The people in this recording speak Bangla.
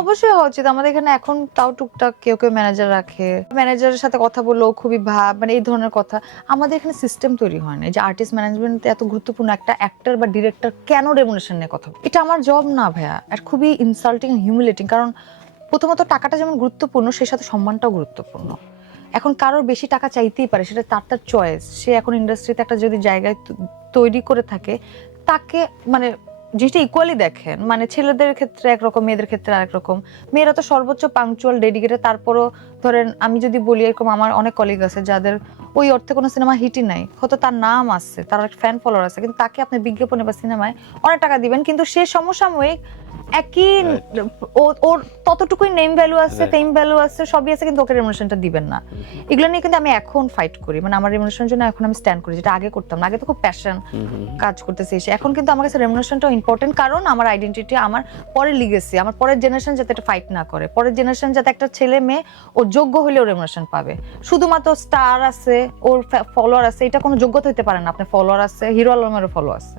অবশ্যই হওয়া উচিত। আমাদের এখানে এখন তাও টুকটাক কেউ কেউ ম্যানেজার রাখে, ম্যানেজারের সাথে কথা বললেও খুবই মানে এই ধরনের কথা। আমাদের এখানে সিস্টেম তৈরি হয় না যে আর্টিস্ট ম্যানেজমেন্ট এত গুরুত্বপূর্ণ। একটা অ্যাক্টর বা ডিরেক্টর কেন রেমুনেশন নিয়ে কথা বলে? এটা আমার জব না ভাইয়া, আর খুবই ইনসাল্টিং, হিউমিলেটিং। কারণ প্রথমত টাকাটা যেমন গুরুত্বপূর্ণ, সেই সাথে সম্মানটাও গুরুত্বপূর্ণ। এখন কারোর বেশি টাকা চাইতেই পারে, সেটা তার চয়েস। সে এখন ইন্ডাস্ট্রিতে একটা যদি জায়গায় তৈরি করে থাকে, তাকে মানে জিনিসটা ইকুয়ালি দেখেন। মানে ছেলেদের ক্ষেত্রে একরকম, মেয়েদের ক্ষেত্রে আরেক রকম। মেয়েরা তো সর্বোচ্চ পাংচুয়াল, ডেডিকেটেড। তারপরও ধরেন আমি যদি বলি, এরকম আমার অনেক কলিগ আছে যাদের ওই অর্থে কোনো সিনেমা হিটই নাই, হয়তো তার নাম আছে, তার ফ্যান ফলোয়ার আছে, কিন্তু তাকে আপনি বিজ্ঞাপনে বা সিনেমায় অনেক টাকা দিবেন, কিন্তু সে সমসাময়িক একই ওর ততটুকুই নেম ভ্যালু আছে, ফেম ভ্যালু আছে, সবই আছে, কিন্তু ওকে রেমুনেশনটা দিবেন না। এগুলো নিয়ে কিন্তু আমি এখন ফাইট করি। মানে আমার রেমুনেশনের জন্য এখন আমি স্ট্যান্ড করি, যেটা আগে করতাম না। আগে তো খুব প্যাশন কাজ করতেছি এসে। এখন কিন্তু আমার কাছে রেমুনেশনটাও ইম্পর্টেন্ট, কারণ আমার আইডেন্টিটি, আমার পরের লিগেসি, আমার পরের জেনারেশন যাতে একটা ফাইট না করে, পরের জেনারেশন যাতে একটা ছেলে মেয়ে ও যোগ্য হলেও রেমুনেশন পাবে। শুধুমাত্র স্টার আছে, ওর ফলোয়ার আছে, এটা কোনো যোগ্যতা হতে পারে না। আপনার ফলোয়ার আছে, হিরো আলমেরও ফলো আছে।